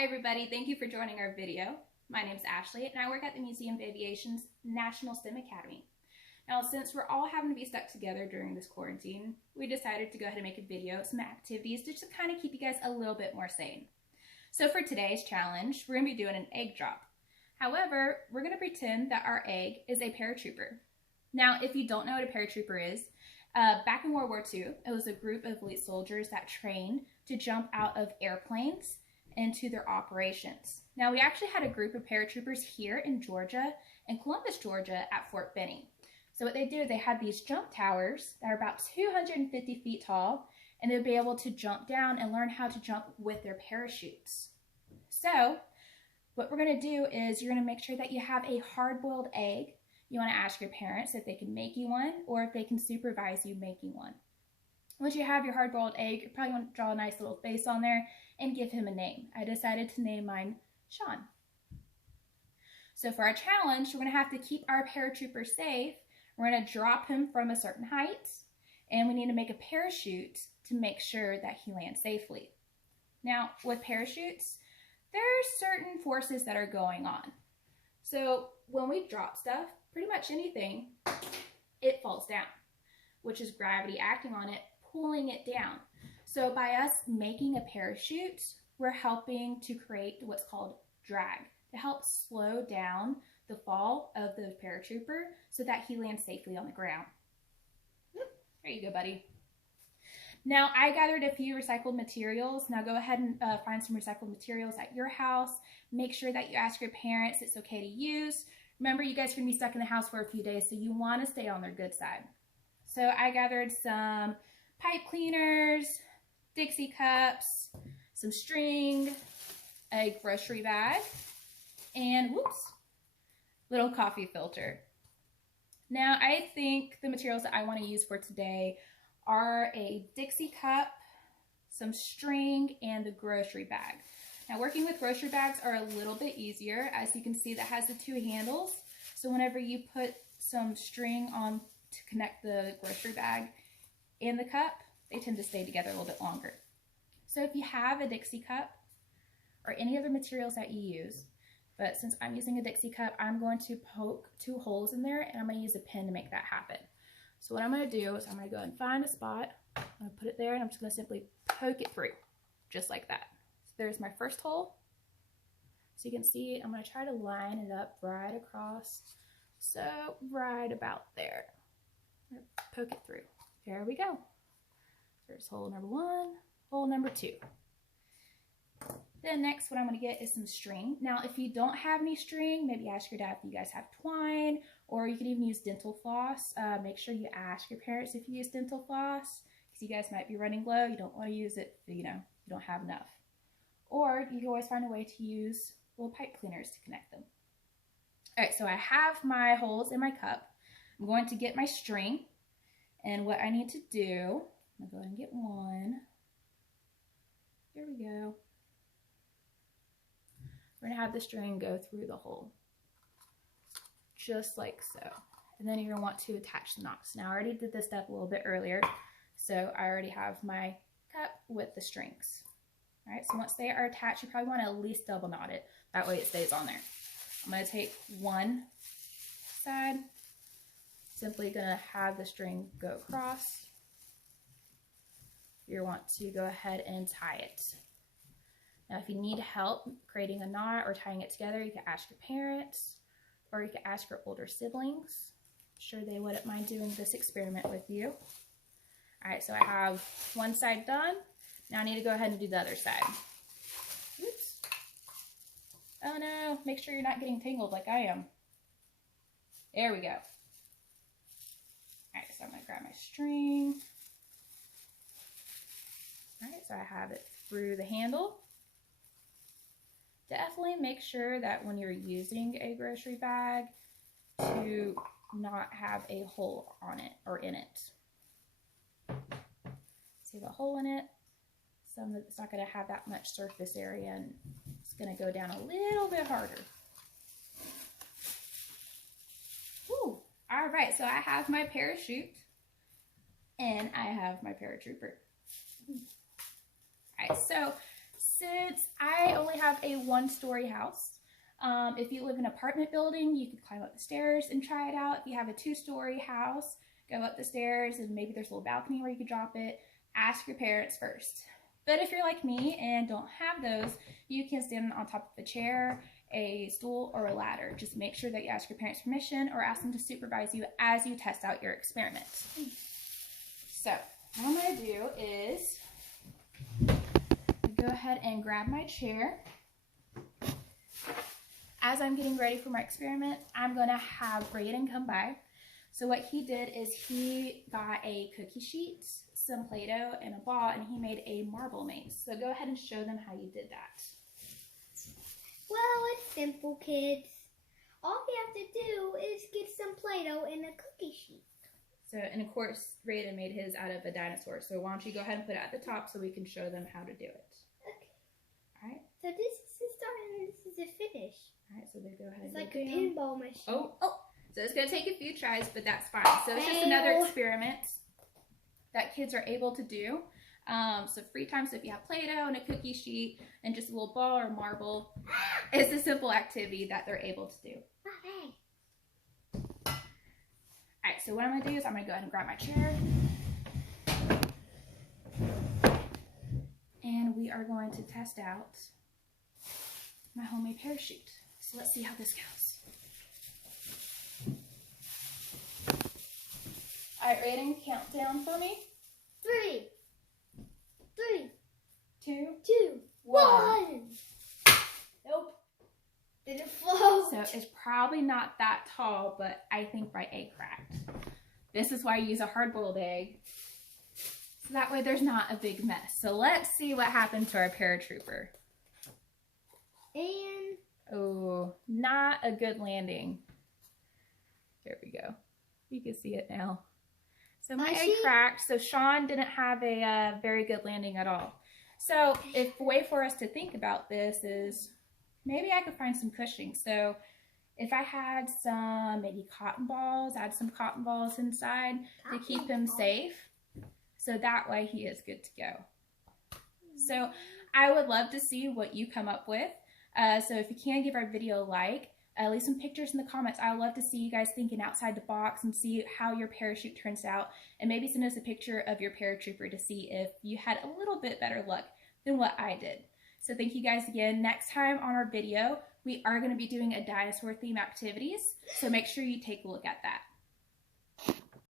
Hi everybody, thank you for joining our video. My name is Ashley and I work at the Museum of Aviation's National STEM Academy. Now since we're all having to be stuck together during this quarantine, we decided to go ahead and make a video of some activities to just kind of keep you guys a little bit more sane. So for today's challenge, we're going to be doing an egg drop. However, we're going to pretend that our egg is a paratrooper. Now if you don't know what a paratrooper is, back in World War II, it was a group of elite soldiers that trained to jump out of airplanes into their operations. Now we actually had a group of paratroopers here in Georgia, in Columbus, Georgia at Fort Benning. So what they do, they had these jump towers that are about 250 feet tall, and they'd be able to jump down and learn how to jump with their parachutes. So what we're gonna do is you're gonna make sure that you have a hard-boiled egg. You wanna ask your parents if they can make you one or if they can supervise you making one. Once you have your hard-boiled egg, you probably want to draw a nice little face on there and give him a name. I decided to name mine Sean. So for our challenge, we're going to have to keep our paratrooper safe. We're going to drop him from a certain height, and we need to make a parachute to make sure that he lands safely. Now, with parachutes, there are certain forces that are going on. So when we drop stuff, pretty much anything, it falls down, which is gravity acting on it, pulling it down. So by us making a parachute, we're helping to create what's called drag to help slow down the fall of the paratrooper so that he lands safely on the ground. There you go, buddy. Now I gathered a few recycled materials. Now go ahead and find some recycled materials at your house. Make sure that you ask your parents it's okay to use. Remember, you guys are going to be stuck in the house for a few days, so you want to stay on their good side. So I gathered some pipe cleaners, Dixie cups, some string, a grocery bag, and little coffee filter. Now I think the materials that I want to use for today are a Dixie cup, some string, and the grocery bag. Now working with grocery bags are a little bit easier. As you can see, that has the two handles. So whenever you put some string on to connect the grocery bag and the cup, they tend to stay together a little bit longer. So if you have a Dixie cup or any other materials that you use, but since I'm using a Dixie cup, I'm going to poke 2 holes in there and I'm going to use a pin to make that happen. So what I'm going to do is I'm going to go and find a spot, I'm going to put it there, and I'm just going to simply poke it through, just like that. So there's my first hole. So you can see I'm going to try to line it up right across, so right about there. Poke it through. There we go. There's hole number 1, hole number 2. Then next, what I'm going to get is some string. Now, if you don't have any string, maybe ask your dad if you guys have twine, or you can even use dental floss. Make sure you ask your parents if you use dental floss, because you guys might be running low. You don't want to use it, you don't have enough. Or you can always find a way to use little pipe cleaners to connect them. All right, so I have my holes in my cup. I'm going to get my string, and what I need to do, I'm going to go ahead and get one. Here we go. We're going to have the string go through the hole, just like so. And then you're going to want to attach the knots. Now I already did this step a little bit earlier, so I already have my cup with the strings. All right, so once they are attached, you probably want to at least double knot it. That way it stays on there. I'm going to take one side, simply going to have the string go across. You want to go ahead and tie it. Now, if you need help creating a knot or tying it together, you can ask your parents or you can ask your older siblings. I'm sure they wouldn't mind doing this experiment with you. All right, so I have one side done. Now I need to go ahead and do the other side. Oops. Oh no, make sure you're not getting tangled like I am. There we go. All right, so I'm gonna grab my string. All right, so I have it through the handle. Definitely make sure that when you're using a grocery bag to not have a hole on it or in it. See the hole in it? Some it's not going to have that much surface area and it's going to go down a little bit harder. Whew. All right, so I have my parachute and I have my paratrooper. All right, so Since I only have a one-story house, if you live in an apartment building, you could climb up the stairs and try it out. If you have a two-story house, go up the stairs and maybe there's a little balcony where you could drop it. Ask your parents first. But if you're like me and don't have those, you can stand on top of a chair, a stool, or a ladder. Just make sure that you ask your parents permission or ask them to supervise you as you test out your experiment. So what I'm going to do is go ahead and grab my chair. As I'm getting ready for my experiment, I'm going to have Brayden come by. So what he did is he got a cookie sheet, some Play-Doh, and a ball, and he made a marble maze. So go ahead and show them how you did that. Well, it's simple, kids. All you have to do is get some Play-Doh and a cookie sheet. So, and of course, Brayden made his out of a dinosaur. So why don't you go ahead and put it at the top so we can show them how to do it. Okay. All right. So this is the start and this is the finish. All right, so they go ahead and it's like go a down. pinball machine. Oh. So it's going to take a few tries, but that's fine. So it's just another experiment that kids are able to do. So free time, so if you have Play-Doh and a cookie sheet and just a little ball or marble, it's a simple activity that they're able to do. Alright, so what I'm going to do is I'm going to go ahead and grab my chair. And we are going to test out my homemade parachute. So let's see how this goes. Alright, Raiden, count down for me. 3, 2, 1. Nope. Didn't float. So it's probably not that tall, but I think my egg cracked. This is why I use a hard-boiled egg. So that way there's not a big mess. So let's see what happened to our paratrooper. And oh, not a good landing. There we go. You can see it now. So my egg cracked, so Sean didn't have a very good landing at all. So if a way for us to think about this is maybe I could find some cushioning. So if I had some maybe cotton balls, add some cotton balls inside to keep him safe. So that way he is good to go. So I would love to see what you come up with. So if you can give our video a like, leave some pictures in the comments. I would love to see you guys thinking outside the box and see how your parachute turns out. And maybe send us a picture of your paratrooper to see if you had a little bit better luck than what I did. So thank you guys again. Next time on our video, we are going to be doing a dinosaur theme activities. So make sure you take a look at that.